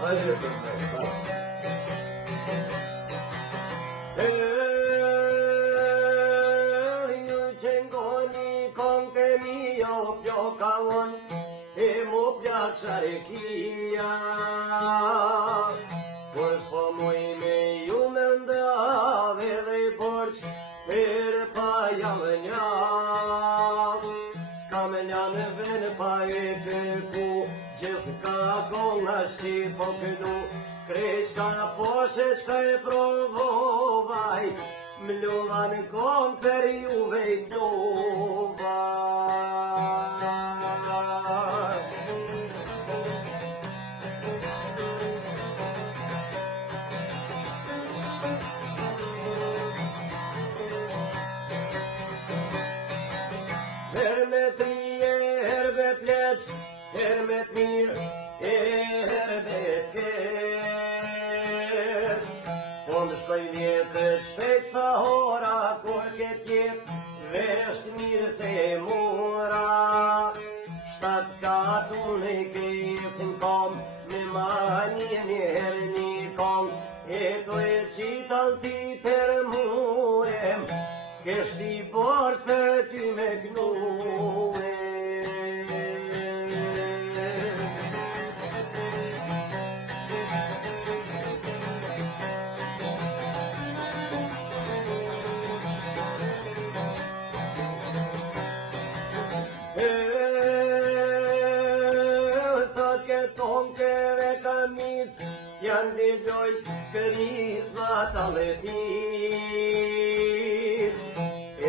Ju që ngoni konke mi jo pjoka unë, e mu pjak sharekia. Kur s'po muj me ju me ndave dhe I borq, për pa javë nja. S'ka me njanë ven pa e kërku, gjithë ka konga shi po kënu. Kreshka poshe qka e provovaj, mluva në kom për juve I knovaj. Herme trije, herbe pleq, herme t'mir, herbe t'keq. Po më shkoj vjetë shpejt sa hora, kur ke tjetë, vesht mirë se mura. Shtatë katë unë I kesin kom, me manje njerë një kom, e to e qital ti për muem, kështë I borë për ty me gnue. Sot ke tonkeve kamis, janë digjoj kërisma taletis.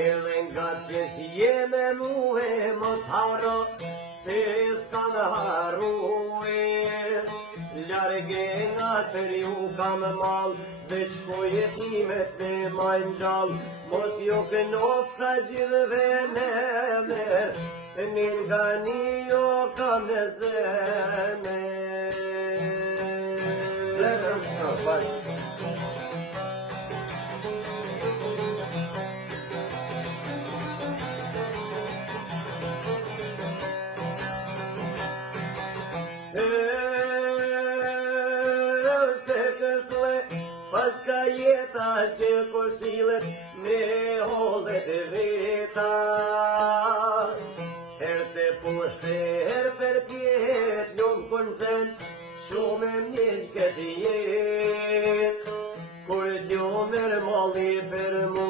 Edhe nga që si je me muhe, mos haro, se s'kan harue. Large nga tëri u kam mal, dhe qko jetimet me majnë gjall. Mos jo kënofsa gjithve me mer, min nga një jo kam në zemer. Pas ka jeta që kursilet me hollet e veta. Her se poshte, her për tjet, lumë konsen, shumë e mnjën këtë jet. Kur t'jo merë malli për mu,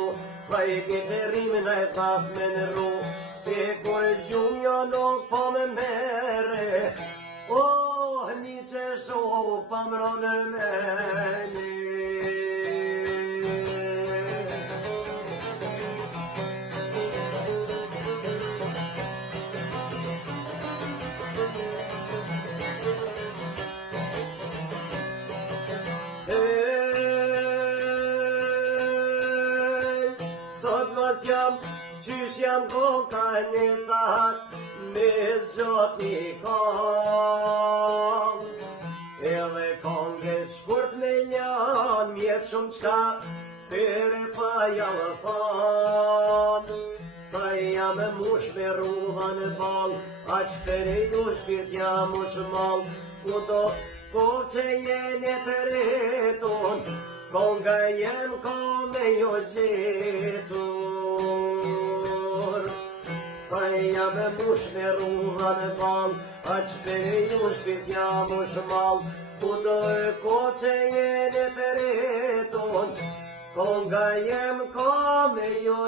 pa I këtë rrimin a e thaf me në ru, se kur gjumë jo nuk po me mere, oh, një që shohë pa mronë me një. Sot mas jam, qysh jam koka një sahat, me zgjot një kong. Edhe konge shkurt me njan, mjet shumë qka, tere pa javë fan. Sa jam e mush me rruha në bal, aq tere ju shpirt jam mush mal. Kudo kur që jeni të reton, konga jem ka me jo gjetur. Sa jam e mush me rruha në bal, aq tere ju shpirt jam mush mal. Kudo kur që jeni të reton, konga jem ka me jo